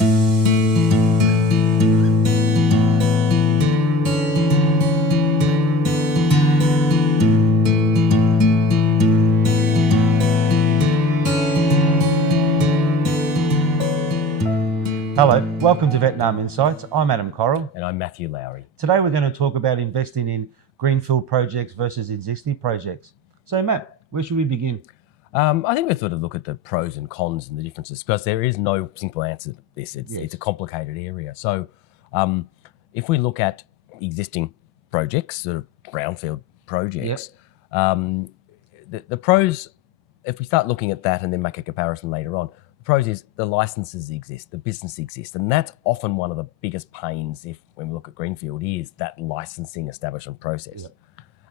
Hello, welcome to Vietnam Insights. I'm Adam Correll. And I'm Matthew Lowry. Today we're going to talk about investing in greenfield projects versus existing projects. So Matt, where should we begin? I think we sort of look at the pros and cons and the differences, because there is no simple answer to this. It's a complicated area. So if we look at existing projects, sort of brownfield projects, the pros, if we start looking at that and then make a comparison later on, the pros is the licenses exist, the business exists, and that's often one of the biggest pains when we look at greenfield is that licensing establishment process.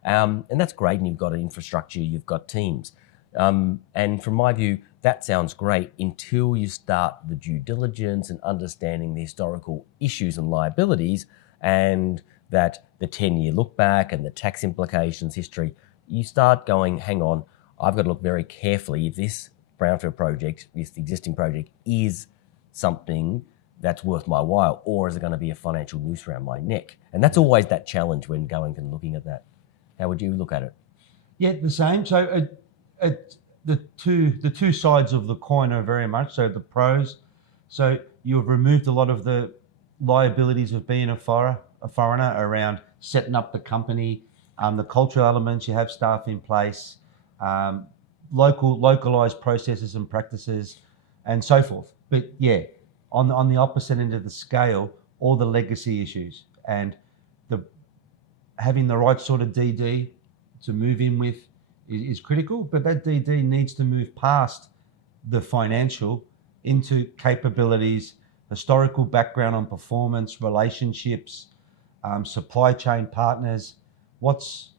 And that's great, and you've got an infrastructure, you've got teams. And from my view, that sounds great until you start the due diligence and understanding the historical issues and liabilities, and that the 10-year look back and the tax implications history. You start going, hang on, I've got to look very carefully if this brownfield project, this existing project, is something that's worth my while, or is it going to be a financial noose around my neck? And that's always that challenge when going and looking at that. How would you look at it? Yeah, the same. So the two sides of the coin are very much so the pros. So you've removed a lot of the liabilities of being a foreigner around setting up the company, the cultural elements. You have staff in place. Localized processes and practices and so forth. But yeah, on the opposite end of the scale, all the legacy issues and having the right sort of DD to move in with is critical, but that DD needs to move past the financial into capabilities, historical background on performance, relationships, supply chain partners, what's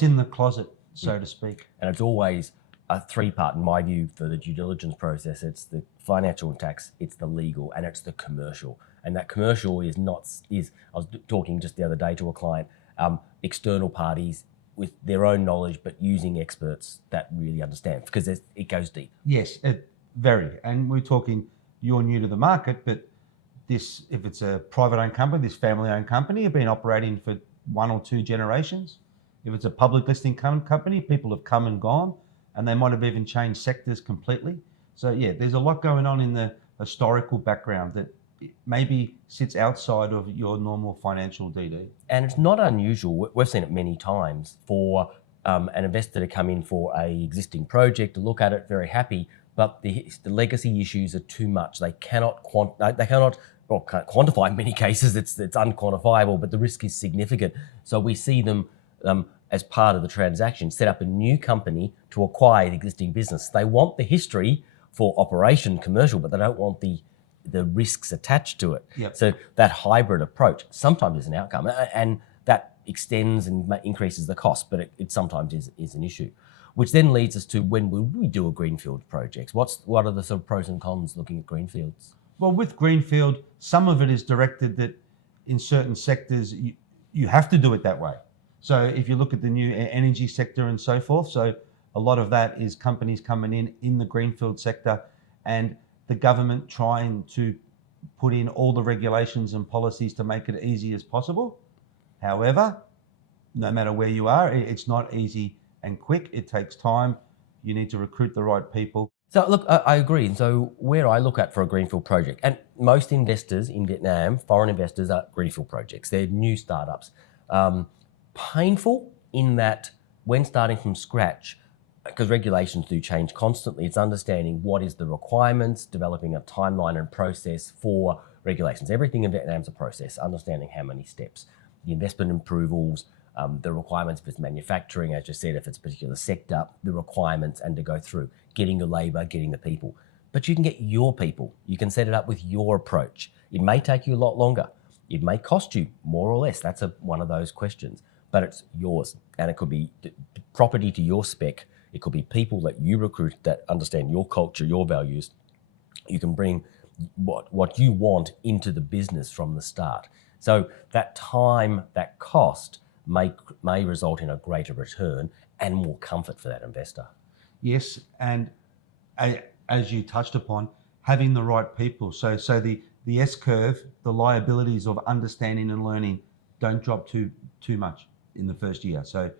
in the closet, so to speak. And it's always a three-part, in my view, for the due diligence process. It's the financial and tax, it's the legal, and it's the commercial. And that commercial I was talking just the other day to a client, external parties with their own knowledge, but using experts that really understand, because it goes deep. Yes, very. And we're talking, you're new to the market, but if it's a private-owned company, this family-owned company have been operating for 1 or 2 generations. If it's a public listing company, people have come and gone, and they might have even changed sectors completely. So yeah, there's a lot going on in the historical background that maybe sits outside of your normal financial DD. And it's not unusual, we've seen it many times, for an investor to come in for a existing project, to look at it very happy, but the legacy issues are too much. They cannot can't quantify in many cases, it's unquantifiable, but the risk is significant. So we see them as part of the transaction, set up a new company to acquire the existing business. They want the history for operation commercial, but they don't want the risks attached to it. Yep. So that hybrid approach sometimes is an outcome, and that extends and increases the cost, but it sometimes is an issue. Which then leads us to, when we do a greenfield project, what are the sort of pros and cons looking at greenfields? Well, with greenfield, some of it is directed that in certain sectors, you have to do it that way. So if you look at the new energy sector and so forth, so a lot of that is companies coming in the greenfield sector, and the government trying to put in all the regulations and policies to make it easy as possible. However, no matter where you are, it's not easy and quick. It takes time. You need to recruit the right people. So look, I agree. And so where I look at for a greenfield project, and most investors in Vietnam, foreign investors, are greenfield projects. They're new startups. Painful in that when starting from scratch, because regulations do change constantly, it's understanding what is the requirements, developing a timeline and process for regulations. Everything in Vietnam is a process, understanding how many steps, the investment approvals, the requirements if it's manufacturing, as you said, if it's a particular sector, the requirements, and to go through, getting your labor, getting the people. But you can get your people. You can set it up with your approach. It may take you a lot longer. It may cost you more or less. That's one of those questions. But it's yours, and it could be property to your spec. It could be people that you recruit that understand your culture, your values. You can bring what you want into the business from the start. So that time, that cost may result in a greater return and more comfort for that investor. Yes, and as you touched upon, having the right people. So the the S curve, the liabilities of understanding and learning don't drop too much in the first year. So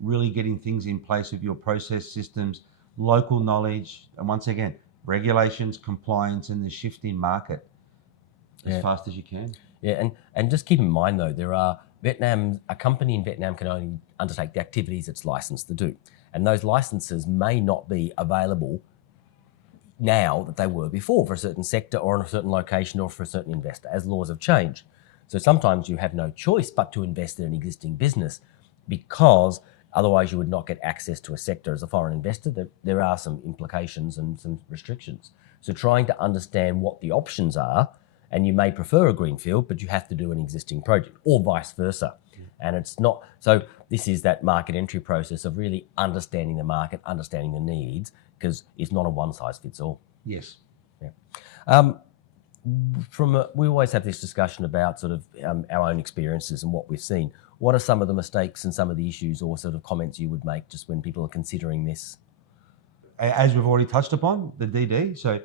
really getting things in place of your process systems, local knowledge, and once again, regulations, compliance, and the shifting market as fast as you can. Yeah, and just keep in mind though, a company in Vietnam can only undertake the activities it's licensed to do. And those licenses may not be available now that they were before for a certain sector or in a certain location or for a certain investor as laws have changed. So sometimes you have no choice but to invest in an existing business because otherwise you would not get access to a sector as a foreign investor. There are some implications and some restrictions. So trying to understand what the options are, and you may prefer a greenfield, but you have to do an existing project or vice versa. And it's not, so this is that market entry process of really understanding the market, understanding the needs, because it's not a one size fits all. Yes. Yeah. We always have this discussion about sort of our own experiences and what we've seen. What are some of the mistakes and some of the issues or sort of comments you would make just when people are considering this? As we've already touched upon, the DD. So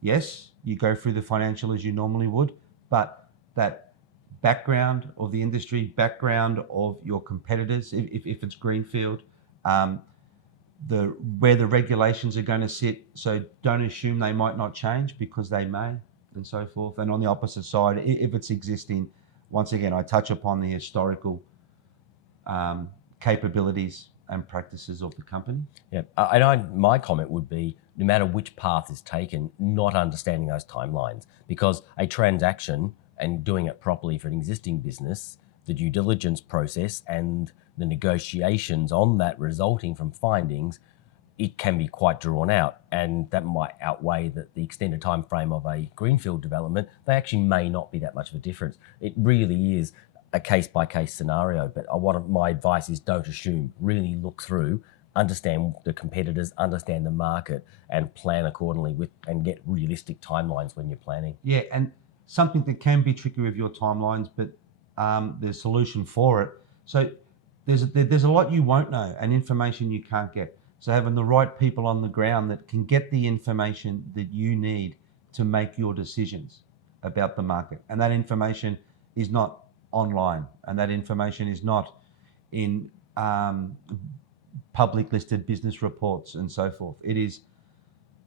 yes, you go through the financial as you normally would, but that background of the industry, background of your competitors, if it's greenfield, where the regulations are going to sit. So don't assume they might not change because they may, and so forth. And on the opposite side, if it's existing, once again, I touch upon the historical capabilities and practices of the company. Yeah, and my comment would be, no matter which path is taken, not understanding those timelines, because a transaction and doing it properly for an existing business, the due diligence process and the negotiations on that resulting from findings, it can be quite drawn out, and that might outweigh the extended time frame of a greenfield development. They actually may not be that much of a difference. It really is a case-by-case scenario, but my advice is don't assume. Really look through, understand the competitors, understand the market, and plan accordingly and get realistic timelines when you're planning. Yeah, and something that can be tricky with your timelines, but there's a solution for it. So there's a lot you won't know and information you can't get. So having the right people on the ground that can get the information that you need to make your decisions about the market. And that information is not online, and that information is not in public listed business reports and so forth. It is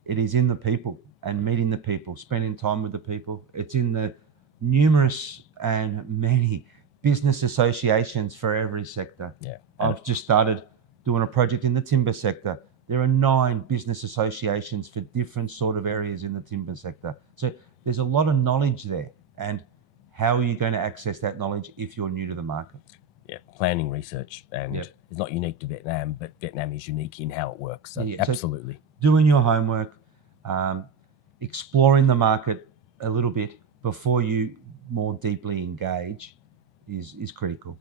in the people and meeting the people, spending time with the people. It's in the numerous and many business associations for every sector. Yeah. I've just started doing a project in the timber sector. There are 9 business associations for different sort of areas in the timber sector. So there's a lot of knowledge there. And how are you going to access that knowledge if you're new to the market? Yeah, planning research, and it's not unique to Vietnam, but Vietnam is unique in how it works. So absolutely. So doing your homework, exploring the market a little bit before you more deeply engage is critical.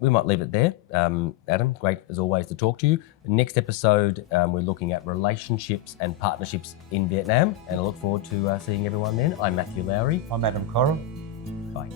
We might leave it there. Adam, great as always to talk to you. Next episode, we're looking at relationships and partnerships in Vietnam, and I look forward to seeing everyone then. I'm Matthew Lowry. I'm Adam Corral. Bye.